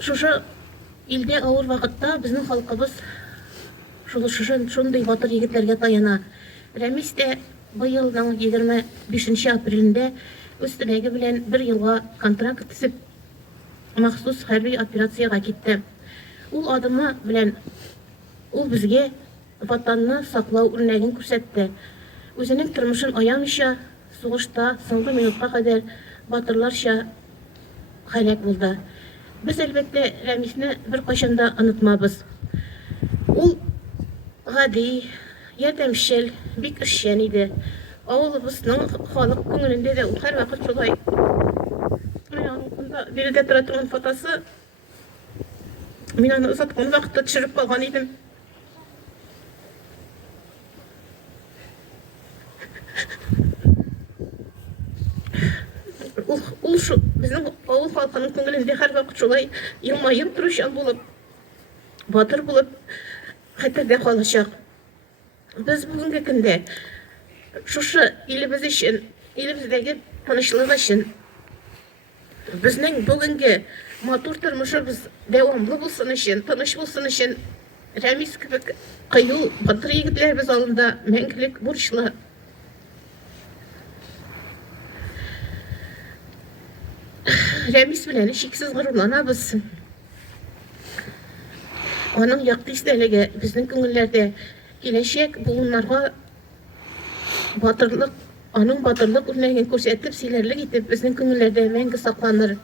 Шушы илдә авыр вакытта безнең халкыбыз шундый батыр егетләргә таяна. Рәмис тә быелның 25 апрелендә үз теләге белән 1 елга контракт төзеп махсус хәрби операциягә китте. Ул адымы белән ул безгә ватанны саклау үрнәген күрсәтте. Үзенең тормышын аямыйча, сугышта соңгы минутка кадәр батырларча һәлак булды. Без әлбәттә Рәмисне бер кайчан да онытмабыз. Ул гади, ярдәмчел, бик эшчән иде. Авылыбызның халык күңелендә дә ул һәрвакыт шулай. Биредә тора торган фотосы, мин аны озаткан вакытта төшереп калган идем. Ул шу безнең авыл халкының күңелендә һәрвакыт шулай елмаеп торучан булып, батыр булып хәтердә калачак. Без бүгенге көндә шушы илебез өчен, илебездәге тынычлык өчен, безнең бүгенге матур тормышыбыз дәвамлы булсын өчен, тыныч булсын өчен Рәмис кебек кыю батыр егетләребез алдында мәңгелек бурчлы. Рәмис белән чиксез горурланабыз. Аның якты истәлеге безнең күңелләрдә киләчәк буыннарга батырлык, аның батырлык үрнәген күрсәтеп, сөйләрлек итеп безнең күңелләрдә мәңге сакланыр.